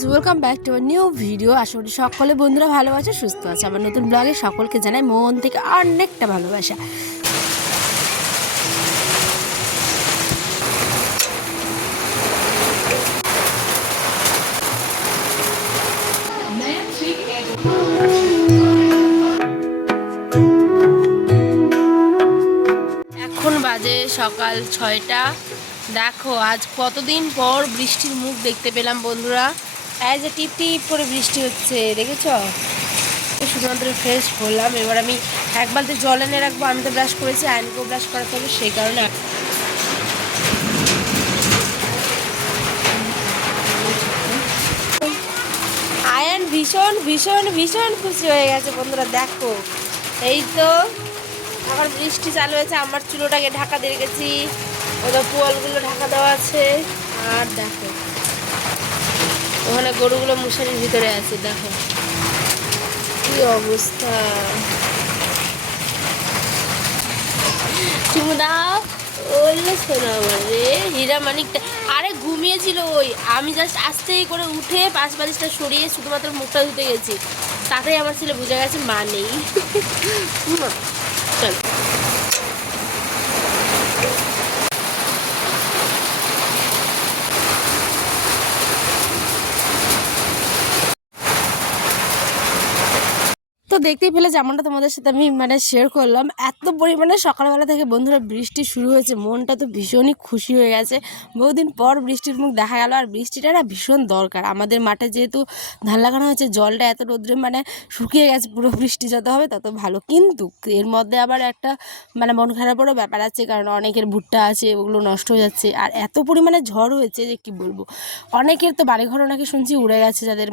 Friends, welcome back to our new video. আশা করি সকলে বন্ধুরা ভালো আছে, সুস্থ আছে। আমার নতুন ব্লগে সকলকে জানাই মন থেকে অনেকটা ভালোবাসা। এখন বাজে সকাল 6টা। দেখো আজ কতদিন পর বৃষ্টির মুখ দেখতে পেলাম বন্ধুরা। অ্যাজ এ টিপ টিপ করে বৃষ্টি হচ্ছে, দেখেছ? শুধুমাত্র ফ্রেশ হলাম। এবার আমি এক বালতি জল এনে রাখবো। আমি তো ব্রাশ করেছি, আয়নকেও ব্রাশ করাতে হবে, সেই কারণে আয়ন ভীষণ ভীষণ ভীষণ খুশি হয়ে গেছে বন্ধুরা। দেখো এই তো আবার বৃষ্টি চালু হয়েছে। আমার চুলোটাকে ঢাকা দিয়ে রেখেছি, ওদের পোয়ালগুলো ঢাকা দেওয়া আছে। আর দেখো ওখানে গরুগুলো মশারির ভিতরে আছে। দেখো কি অবস্থা। চুমুদা বললে শোনা আমার রে হীরা মানিকটা, আরে ঘুমিয়েছিল ওই। আমি জাস্ট আস্তেই করে উঠে পাশ বালিশটা সরিয়ে শুধুমাত্র মুখটা ধুতে গেছি, তাতেই আমার ছেলে বুঝে গেছে মা নেই। চলো তো দেখতেই পেলে যেমনটা তোমাদের সাথে আমি শেয়ার করলাম, এত পরিমাণে সকালবেলা থেকে বন্ধুরা বৃষ্টি শুরু হয়েছে। মনটা তো ভীষণই খুশি হয়ে গেছে। বহুদিন পর বৃষ্টির মুখ দেখা গেল। আর বৃষ্টিটা না ভীষণ দরকার আমাদের মাঠে, যেহেতু ধান লাগানো হয়েছে। জলটা এত রোদ্রে শুকিয়ে গেছে, পুরো বৃষ্টি যত হবে তত ভালো। কিন্তু এর মধ্যে আবার একটা মন খারাপেরও ব্যাপার আছে, কারণ অনেকের ভুট্টা আছে, ওগুলো নষ্ট হয়ে যাচ্ছে। আর এত পরিমাণে ঝড় হয়েছে যে কি বলবো। অনেকের তো বাড়িঘরও নাকি শুনছি উড়ে গেছে, যাদের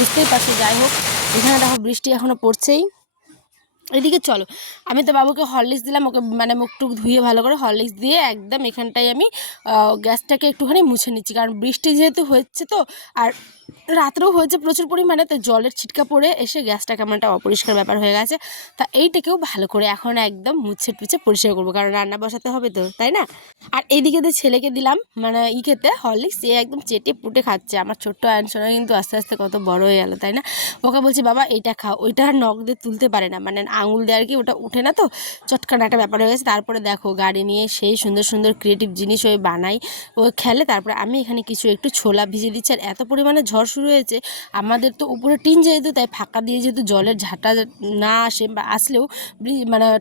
বুঝতেই পারছো। যাই হোক, এখানে দেখো বৃষ্টি এখনো পড়ছেই। এদিকে চলো, আমি তো বাবুকে হরলিক্স দিলাম, ওকে মুখ টুক ধুয়ে ভালো করে হরলিক্স দিয়ে একদম এখানটায় আমি গ্যাসটাকে একটুখানি মুছে নিচ্ছি, কারণ বৃষ্টি যেহেতু হচ্ছে। তো আর রাত্রেও হয়েছে প্রচুর পরিমাণে, তো জলের ছিটকা পড়ে এসে গ্যাসটা কেমন একটা অপরিষ্কার ব্যাপার হয়ে গেছে। তা এইটাকেও ভালো করে এখন একদম মুছে টুছে পরিষ্কার করবো, কারণ রান্না বসাতে হবে তো, তাই না? আর এইদিকে তো ছেলেকে দিলাম খেতে হরলিক্স, এ একদম চেটে পুটে খাচ্ছে। আমার ছোট্ট আয়নসোনা কিন্তু আস্তে আস্তে কত বড় হয়ে গেল, তাই না? ওকে বলছি বাবা এইটা খাও, ওইটা আর নখ দিয়ে তুলতে পারে না, আঙুল দিয়ে আর কি, ওটা উঠে না, তো চটকানো একটা ব্যাপার হয়ে গেছে। তারপরে দেখো গাড়ি নিয়ে সেই সুন্দর সুন্দর ক্রিয়েটিভ জিনিস ওই বানাই, ও খেলে। তারপরে আমি এখানে কিছু একটু ছোলা ভিজে দিচ্ছি। আর এত পরিমাণে ঝড় শুরু হয়েছে, আমাদের তো উপরে টিন যেহেতু, তাই ফাঁকা দিয়ে যেহেতু জলের ঝাঁটা না আসে, বা আসলেও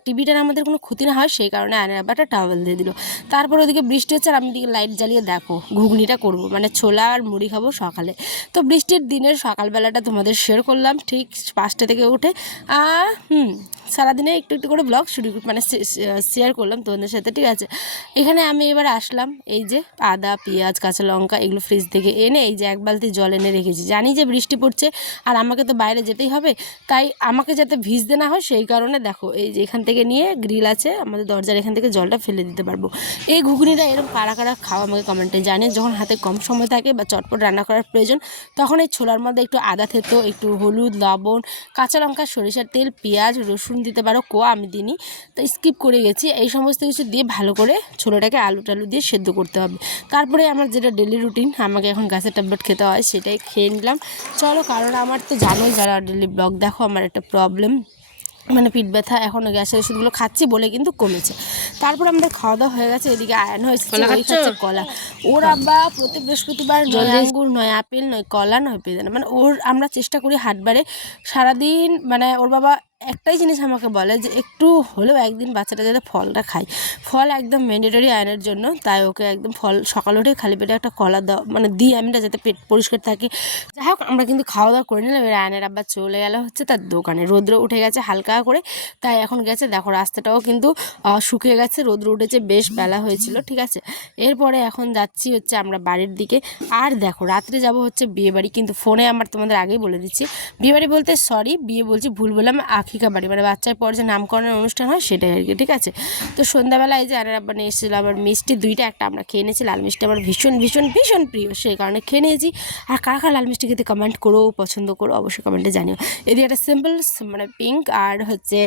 টিভিটার আমাদের কোনো ক্ষতি না হয়, সেই কারণে আয়নের আবার একটা টাওয়েল দিয়ে দিল। তারপর ওদিকে বৃষ্টি হচ্ছে, আর আমি দিকে লাইট জ্বালিয়ে দেখো ঘুগনিটা করবো, ছোলা আর মুড়ি খাবো সকালে। তো বৃষ্টির দিনের সকালবেলাটা তোমাদের শেয়ার করলাম ঠিক 5টা থেকে উঠে। সারাদিনে একটু একটু করে ব্লগ শুরু শেয়ার করলাম তোমাদের সাথে, ঠিক আছে? এখানে আমি এবার আসলাম, এই যে আদা পেঁয়াজ কাঁচা লঙ্কা এগুলো ফ্রিজ থেকে এনে এই যে এক বালতি জল এনে রেখেছি। জানি যে বৃষ্টি পড়ছে আর আমাকে তো বাইরে যেতেই হবে, তাই আমাকে যাতে ভিজতে না হয় সেই কারণে দেখো এই যে এখান থেকে নিয়ে গ্রিল আছে আমাদের দরজার, এখান থেকে জলটা ফেলে দিতে পারবো। এই ঘুগনিটা এরকম কারা কারা খাওয়া আমাকে কমেন্টে জানিয়ে। যখন হাতে কম সময় থাকে বা চটপট রান্না করার প্রয়োজন, তখন এই ছোলার মধ্যে একটু আদা থেতো, একটু হলুদ, লবণ, কাঁচা লঙ্কা, সরিষার তেল, পেঁয়াজ, রসুন দিতে পারো। আমি দিইনি, তাই স্কিপ করে গেছি। এই সমস্ত কিছু দিয়ে ভালো করে ছোলাটাকে আলু টালু দিয়ে সেদ্ধ করতে হবে। তারপরে আমার যেটা ডেলি রুটিন, আমাকে এখন গাছের ট্যাবলেট খেতে হয়, সেটাই খেয়ে নিলাম। চলো, কারণ আমার তো জানোই যারা ডেলি ব্লগ দেখো, আমার একটা প্রবলেম পিঠ ব্যথা। এখনও গ্যাসের ওষুধগুলো খাচ্ছি বলে কিন্তু কমেছে। তারপর আমাদের খাওয়া দাওয়া হয়ে গেছে। এদিকে আয়ন হয়েছে খাচ্ছে কলা। ওর আব্বা প্রতি বৃহস্পতিবার নয় আঙ্গুর, নয় আপেল, নয় কলা, নয় বেদানা, ওর আমরা চেষ্টা করি হাটবারে সারাদিন। ওর বাবা একটাই জিনিস আমাকে বলে যে একটু হলেও একদিন বাচ্চাটা যাতে ফলটা খায়। ফল একদম ম্যান্ডেটরি আয়নের জন্য, তাই ওকে একদম ফল সকাল উঠে খালি পেটে একটা কলা দাও দিই আমি, যাতে পেট পরিষ্কার থাকে। যাই হোক, আমরা কিন্তু খাওয়া দাওয়া করে নিলাম। এবার আয়নের আব্বা চলে গেল হচ্ছে তার দোকানে। রৌদ্র উঠে গেছে হালকা করে, তাই এখন গেছে। দেখো রাস্তাটাও কিন্তু শুকিয়ে গেছে, রৌদ্র উঠেছে, বেশ বেলা হয়েছিল, ঠিক আছে? এরপরে এখন যাচ্ছি হচ্ছে আমরা বাড়ির দিকে। আর দেখো রাত্রে যাব হচ্ছে বিয়ে বাড়ি, কিন্তু ফোনে আমার তোমাদের আগেই বলে দিচ্ছি বিয়ে বাড়ি বলতে, সরি বিয়ে বলছি, ভুল বললাম, আকিকা বাড়ি, মানে বাচ্চার পর যে নামকরণের অনুষ্ঠান হয় সেটাই আর কি, ঠিক আছে। তো সন্ধ্যাবেলায় যে আনার আব্বা নিয়ে এসেছিলো আবার মিষ্টি দুইটা, একটা আমরা খেয়ে নিয়েছি, লাল মিষ্টি আমার ভীষণ ভীষণ ভীষণ প্রিয়, সেই কারণে খেয়ে নিয়েছি। আর কারা কারা লাল মিষ্টি খেতে কমেন্ট করো, পছন্দ করো, অবশ্যই কমেন্টে জানিও। এদিকে একটা সিম্পল মানে পিঙ্ক আর হচ্ছে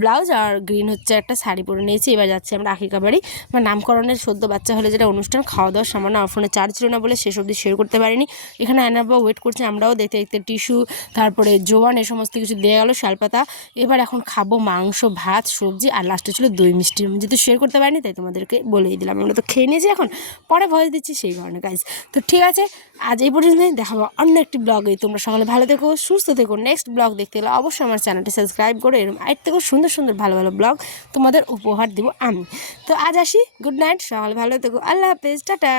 ব্লাউজ আর গ্রিন হচ্ছে একটা শাড়ি পরে নিয়েছি। এবার যাচ্ছি আমরা আকিকা বাড়ি, মানে নামকরণের সদ্য বাচ্চা হলে যেটা অনুষ্ঠান, খাওয়া দাওয়ার সামান্য আমার ফোনে চার্জ ছিল না বলে শেষ অবধি শেয়ার করতে পারিনি। এখানে আনারবা ওয়েট করছে, আমরাও দেখতে দেখতে টিস্যু তারপরে জোয়ান এ সমস্ত কিছু দেওয়া গেলো, শালপাতা। এবার এখন খাবো মাংস, ভাত, সবজি আর লাস্টে ছিল দই মিষ্টি। আমি যেহেতু শেয়ার করতে পারিনি তাই তোমাদেরকে বলেই দিলাম। আমরা তো খেয়ে নিয়েছি, এখন পরে ভয়েস দিচ্ছি সেই কারণে গাইজ। তো ঠিক আছে, আজ এই পর্যন্তই, দেখাবো অন্য একটি ব্লগে। তোমরা সকালে ভালো থেকো, সুস্থ থেকো। নেক্সট ব্লগ দেখতে গেলে অবশ্যই আমার চ্যানেলটি সাবস্ক্রাইব করো, এরকম আরেক থেকেও সুন্দর সুন্দর ভালো ভালো ব্লগ তোমাদের উপহার দেবো আমি। তো আজ আসি, গুড নাইট, সকালে ভালো থেকো, আল্লাহ হাফেজ, টাটা।